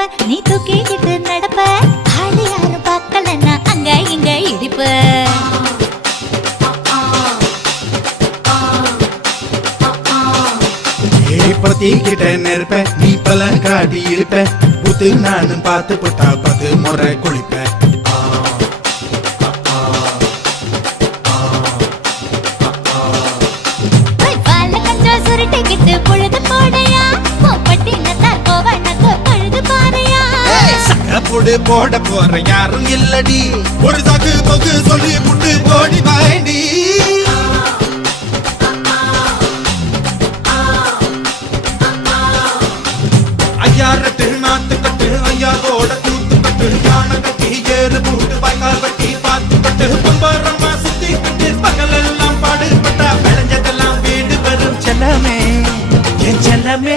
கிடப்ப நீ தூக்கிக்கிட்டு நடப்ப ஆளு யாரும் பார்க்கலன்னா அங்க இங்க இடிப்ப பத்திக்கிட்ட நெருப்ப நீ பல காட்டி இருப்ப புத்து நானும் பார்த்து புட்டா 10 முறை குளிப்ப சுருட்டிக்கிட்டு பொழுது போடையா பட்டினத்தார் கோவணக்கு பொழுது பாறையா சக்கப்புடு போட போற யாரும் இல்லடி ஒரு சாக்கு போக்கு சொல்லி புட்டு போடி பாய்